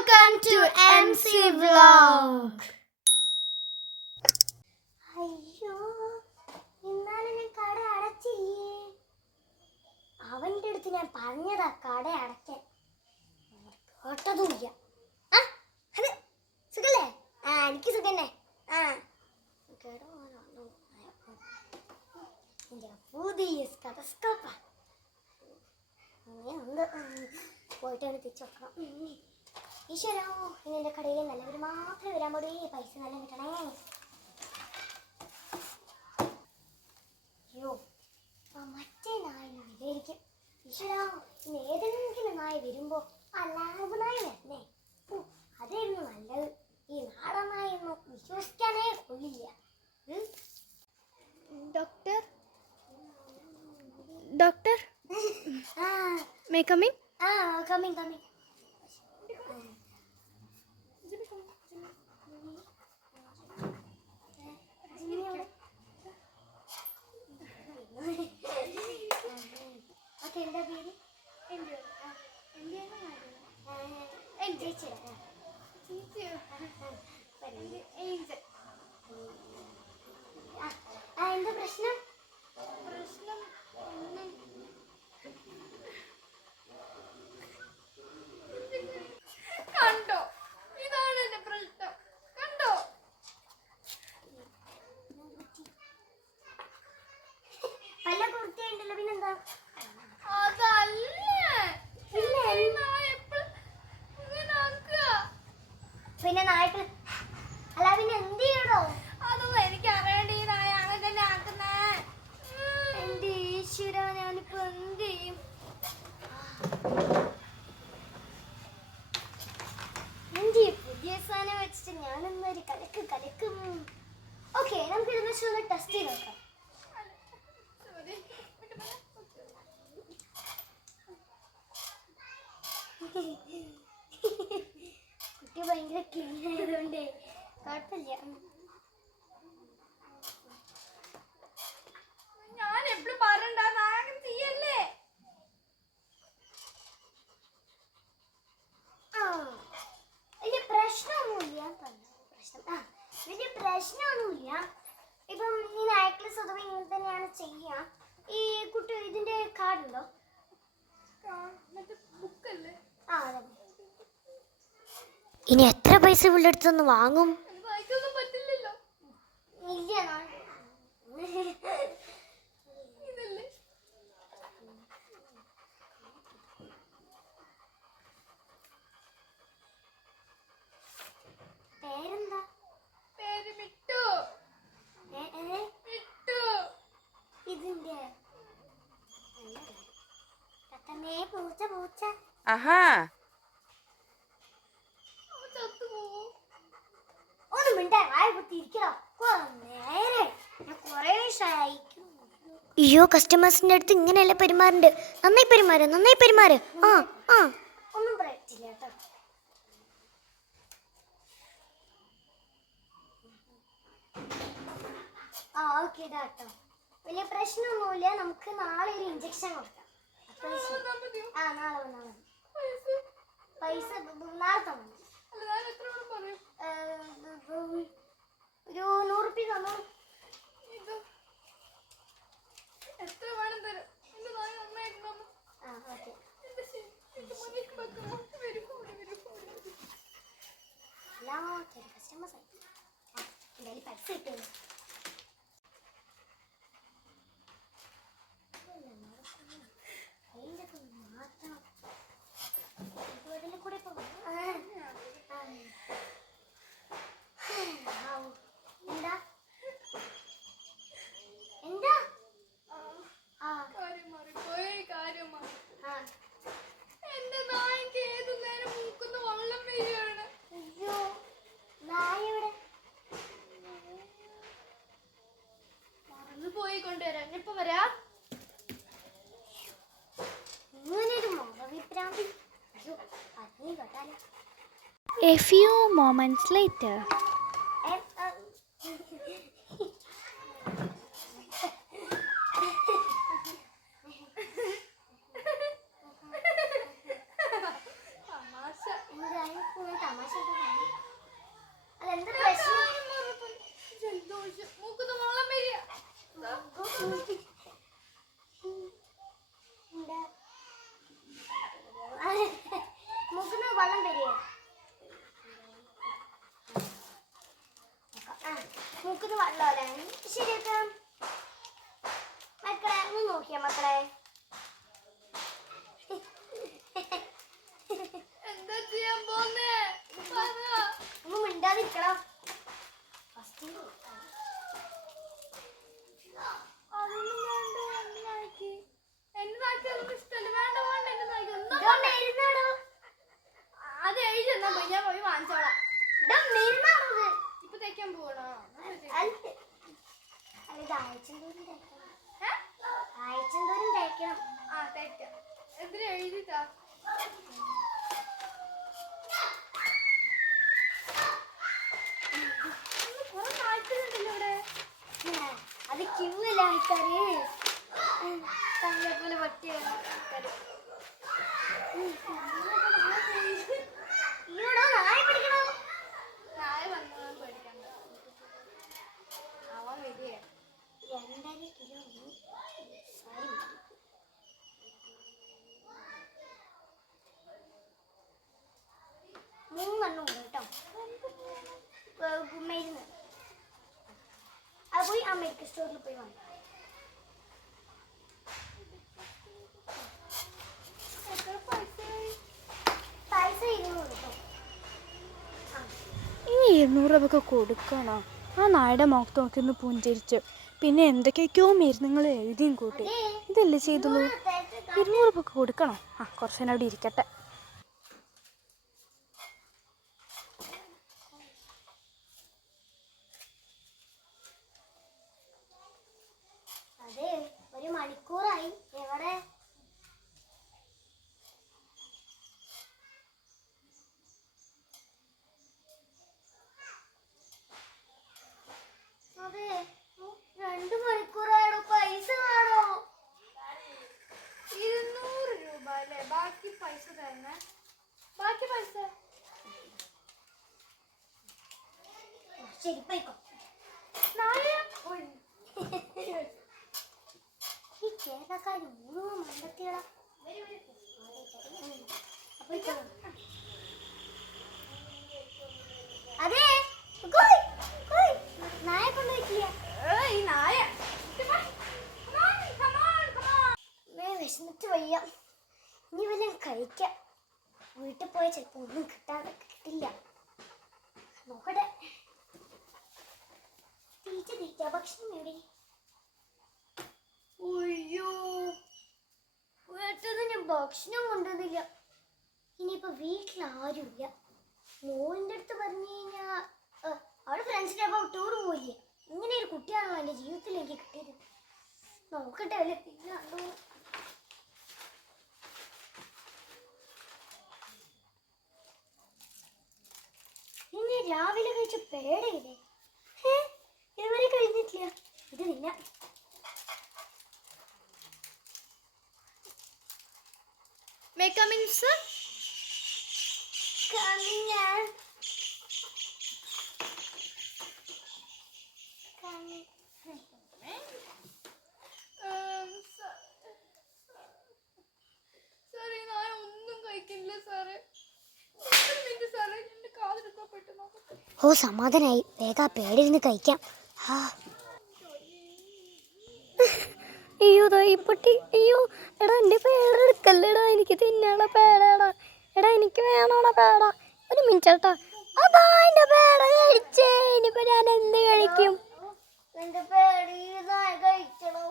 Welcome to MC Vlog. അയ്യോ, ഇന്നാലും ഞാൻ കട അടച്ചില്ലേ? അവൻ്റെ അടുത്ത് ഞാൻ പറഞ്ഞതാ കട അടയ്ക്കാൻ, കേട്ടതുമില്ല. അത് സുഖല്ലേ? എനിക്ക് സുഖന്നെ. പുതിയ സ്റ്റെതസ്കോപ്പാ. പോയിട്ടാണ് തിരിച്ചു വെക്കണം. ഈശ്വരാ, ഇനി എൻ്റെ കടയിൽ നല്ലവർ മാത്രമേ വരാൻ പാടില്ലേ. പൈസ നല്ല കിട്ടണേ. അയ്യോ, മറ്റേ നായ വിചാരിക്കും, ഈശ്വരാ, ഇനി ഏതെങ്കിലും നായ വരുമ്പോൾ ആ ലാബ് നായ വരണേ. അതായിരുന്നു നല്ലത്. ഈ നാടൻ നായൊന്നും വിശ്വസിക്കാനേ കൊള്ളില്ല. Doctor, may I come in? Coming. Okay, എന്താ പേര്? എന്താ പ്രശ്നം? കണ്ടോ, ഇതാണ് എന്റെ പ്രശ്നം. കണ്ടോ, പല കുർത്തിയുണ്ടല്ലോ, പിന്നെന്താ? പിന്നെ നായ്ക്കൾ അല്ല, പിന്നെ എന്ത് ചെയ്യണോ? അതൊന്നും എനിക്ക് അറിയേണ്ട. ഈ നായ അങ്ങനെ തന്നെ ആക്കുന്നേ. എന്റെ ഈശ്വര, ഞാനിപ്പോ എന്ത് ചെയ്യും? എന്റെ പുതിയ സാധനം വെച്ചിട്ട് ഞാനൊന്നൊരു കലക്കും. ഓക്കെ, നമുക്ക് ഇതൊന്ന് ടെസ്റ്റ് ചെയ്ത് നോക്കാം. കുട്ടി ഭയങ്കര ക്ലീൻ ആയതുകൊണ്ടേ കുഴപ്പമില്ല. ഞാൻ എപ്പോഴും പറയണ്ട, നായകൻ ചെയ്യല്ലേ. വലിയ പ്രശ്നമൊന്നുമില്ല. വലിയ പ്രശ്നമൊന്നുമില്ല. ഇപ്പം ഈ നായ്ക്കള് സ്വതവേ ഇങ്ങനെ തന്നെയാണ് ചെയ്യുക. ഈ കുട്ടി ഇതിന്റെ കാർഡുണ്ടോ? ബുക്കല്ലേ? അതെ. ഇനി എത്ര പൈസ ഇവിടെ അടുത്തൊന്ന് വാങ്ങും? വായിക്കൊന്നും പറ്റില്ലല്ലോ. ഇല്ല, ഇതല്ലേ പേരെന്താ? പേര് മിട്ടു. മിട്ടു. ഇതിന്റെ പൂച്ച. ആഹാ, ഒന്നും മിണ്ടാ, വായ കുത്തിയിരിക്കണോ? അയ്യോ, കസ്റ്റമേഴ്സിന്റെ അടുത്ത് ഇങ്ങനെയല്ല പെരുമാറുണ്ട്. നന്നായി പെരുമാറ്. ഒന്നും പറ്റില്ല കേട്ടോ. ഓക്കെ കേട്ടോ, വലിയ പ്രശ്നമൊന്നുമില്ല. നമുക്ക് നാളെ ഒരു ഇഞ്ചക്ഷൻ കൊടുക്കാം. നാളെ വന്നാൽ മതി. പൈസ നാളെ തന്നു. ഒരു 100 റുപ്യ തന്നു. എത്ര വേണം തരും? എന്റെ നായ നന്നായിട്ടുണ്ടോ? ഓക്കെ. കസ്റ്റമേഴ്സ് ആയി എന്തായാലും പൈസ കിട്ടുന്നു. കൂടെ എന്താ കാര്യം മാറി. എന്റെ നായ്ക്ക് ഏതു നേരം മൂക്കുന്ന വെള്ളം വീഴുകയാണ്. അയ്യോ, നായ എവിടെ? മറന്നു പോയി കൊണ്ടുവരാൻ. ഇപ്പൊ വരാ. ഇങ്ങനൊരു മുഖവിഭ്രാന്തി. അയ്യോ, പറഞ്ഞു കേട്ടാലോ. A few moments later. തമാശ അല്ല എന്താ പ്രശ്നം? ജലദോഷം മൂക്കുന്ന വെള്ളം വരിക. മുഖന്ന് വെള്ളം വരിക. മൂക്കുന്ന വെള്ളം അല്ലേ? ശരിയാക്കാം. മക്കളെ ഒന്ന് നോക്കിയാ മക്കളെ. എന്താ ചെയ്യാൻ പോന്നേ? ഒന്ന് മിണ്ടാതിരിക്കണം. അതൊന്നും വേണ്ട. എന്നെ നായിക്ക് ഇഷ്ടമല്ല. വേണ്ട വേണ്ട എന്നെ നായിക്ക്. അത് എഴുതി എന്നാ പോയി. ഞാൻ പോയി വാങ്ങിച്ചോളാം. ഇപ്പൊ തേക്കാൻ പോകണോ? ആഴ്ചന്തോറും തേക്കണം. ആ തേക്കാം. എന്തിനാ എഴുതിട്ടാ? കുറെ നായ്ക്കളുണ്ടല്ലോ ഇവിടെ. അത് ക്യൂ അല്ല ആൾക്കാര്. തങ്ങളെപ്പോലെ പറ്റിയ ആൾക്കാര്. ഇവിടെ നായ പിടിക്കണോ? നായ വന്നാൽ പേടിക്കണ്ട. അവൻ വരിക. 2.5 കിലോ സാരി 3 എണ്ണം ഉണ്ട് കേട്ടോ. മരുന്ന് അത് പോയി ആ മെഡിക്കൽ സ്റ്റോറിൽ പോയി വാങ്ങി. പൈസ 200 കേട്ടോ. ഇനി 200 രൂപ കൊടുക്കണോ? ആ നായുടെ മുഖത്ത് നോക്കി ഒന്ന് പുഞ്ചരിച്ച് പിന്നെ എന്തൊക്കെയൊക്കെയോ മരുന്നുകൾ എഴുതിയും കൂട്ടി. ഇതല്ലേ ചെയ്തുള്ളൂ. 200 രൂപ കൊടുക്കണോ? ആ കുറച്ച് നേരം അവിടെ ഇരിക്കട്ടെ. അതെ 1 മണിക്കൂറായി. എവിടെ? അതെ 2 മണിക്കൂറായോ? പൈസ കാണോ? 200 രൂപ അല്ലേ? ബാക്കി പൈസ തരണേ. ബാക്കി പൈസ ശരി പോയിക്കോ. നായ ഈ കേരളക്കാര് മുഴുവൻ മണ്ടത്തിയടാ. അതെ നായ കൊണ്ടുപോയിട്ടില്ല. ഈ നായ വിശന്നിട്ട് വയ്യ. ഇനി വല്ലതും കഴിക്കാം. വീട്ടിൽ പോയാൽ ചിലപ്പോൾ ഒന്നും കിട്ടില്ല. നോക്കട്ടെ. തീറ്റ ഭക്ഷണം എവിടെ? അയ്യോ വീട്ടിൽ ഞാൻ ഭക്ഷണം കൊണ്ടുവന്നില്ല. ഇനിയിപ്പോൾ വീട്ടിൽ ആരുമില്ല. മോളിൻ്റെ അടുത്ത് പറഞ്ഞു കഴിഞ്ഞാൽ അവള് ഫ്രണ്ട്സിൻ്റെ ഒപ്പം ടൂർ പോയില്ലേ. ഇങ്ങനെ ഒരു കുട്ടിയാണല്ലോ എൻ്റെ ജീവിതത്തിൽ എനിക്ക് കിട്ടിയത്. നോക്കട്ടെ അല്ലേ പിന്നെ കണ്ടു. ഇനി രാവിലെ കഴിച്ച പേടയില്ലേ? ഇതുവരെ കഴിഞ്ഞിട്ടില്ല. ഇത് തിന്നാം. May come in, sir? Coming. സാറേ നായ ഒന്നും കഴിക്കില്ല സാറേ. ഒരു മിനിറ്റ് സാറേ, എന്റെ കാതെടുക്കാൻ പറ്റുമോ? ഓ സമാധാനായി. വേഗം ആ പേടിരുന്ന് കഴിക്കാം. അയ്യോ ദൈപ്പട്ടി. അയ്യോ എടാ എൻ്റെ പേടെടുക്കല്ലേടാ. എനിക്ക് തിന്നാനുള്ള പേടേടാ. എടാ എനിക്ക് വേണോടാ പേട. ഒരു മിനിറ്റ് കേട്ടോ. അതാ എൻ്റെ പേട കഴിച്ചേ. ഇനിയിപ്പോൾ ഞാൻ എന്ത് കഴിക്കും? എന്റെ പേടി കഴിക്കണോ?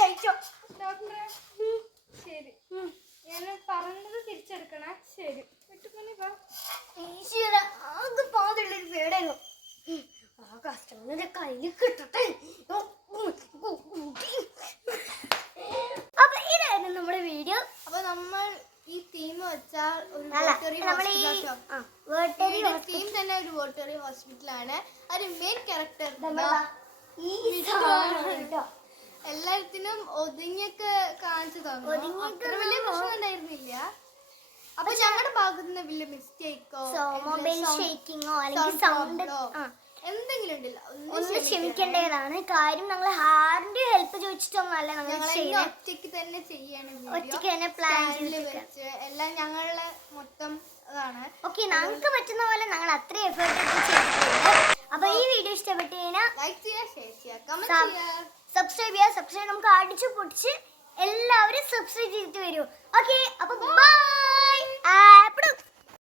കഴിച്ചോ ഡോക്ടറെ ശരി. ഞാൻ പറഞ്ഞത് തിരിച്ചെടുക്കണേ. ശരി വിട്ടുപോലെ വാ. ഈശ്വര ആകെ പാടുള്ളൊരു പേടായിരുന്നു. ആ കസ്റ്റമറിന്റെ കയ്യിൽ കിട്ടട്ടെ. അപ്പൊ ഇതായിരുന്നു നമ്മുടെ വീഡിയോ. അപ്പൊ നമ്മൾ ഈ തീം വെച്ചാൽ ഒരു തീം തന്നെ ഒരു വോട്ടറി ഹോസ്പിറ്റലാണ്. അതിന് മെയിൻ ക്യാരക്ടർ എല്ലാത്തിനും ഒതുങ്ങിയൊക്കെ കാണിച്ചു തന്നു. ഒതുങ്ങിയൊക്കെ അത്ര വലിയ പ്രശ്നം ഉണ്ടായിരുന്നില്ല. അപ്പൊ ഞങ്ങളുടെ ഭാഗത്ത് നിന്ന് വലിയ മിസ്റ്റേക്കോ മൊബൈൽ ഷേക്കിങ്ങോ അല്ലെങ്കിൽ സൗണ്ട് എന്തെങ്കിലും ഉണ്ടല്ലോ ഒന്ന് ക്ഷമിക്കേണ്ടതാണ്. കാര്യം ഞങ്ങൾ ആരുടെയും ഹെൽപ്പ് ചോദിച്ചിട്ടൊന്നുമല്ല നമ്മൾ ഞങ്ങൾ ഒറ്റയ്ക്ക് തന്നെ ചെയ്യണം. ഒറ്റയ്ക്ക് തന്നെ പ്ലാൻ വെച്ച് എല്ലാം ഞങ്ങളുടെ മൊത്തം അതാണ്. ഓക്കെ, ഞങ്ങൾക്ക് പറ്റുന്ന പോലെ ഞങ്ങൾ അത്ര എഫേർട്ട് ചെയ്തിട്ടുണ്ട്. അപ്പൊ ഈ വീഡിയോ ഇഷ്ടപ്പെട്ട് കഴിഞ്ഞാൽ ലൈക്ക് ചെയ്യുക, ഷെയർ ചെയ്യുക, കമന്റ് ചെയ്യുക, സബ്സ്ക്രൈബ് ചെയ്യുക. സബ്സ്ക്രൈബ് നമുക്ക് അടിച്ചു പൊടിച്ച് എല്ലാവരും സബ്സ്ക്രൈബ് ചെയ്തിട്ട് വരൂ. ഓക്കെ, അപ്പൊ ബൈ.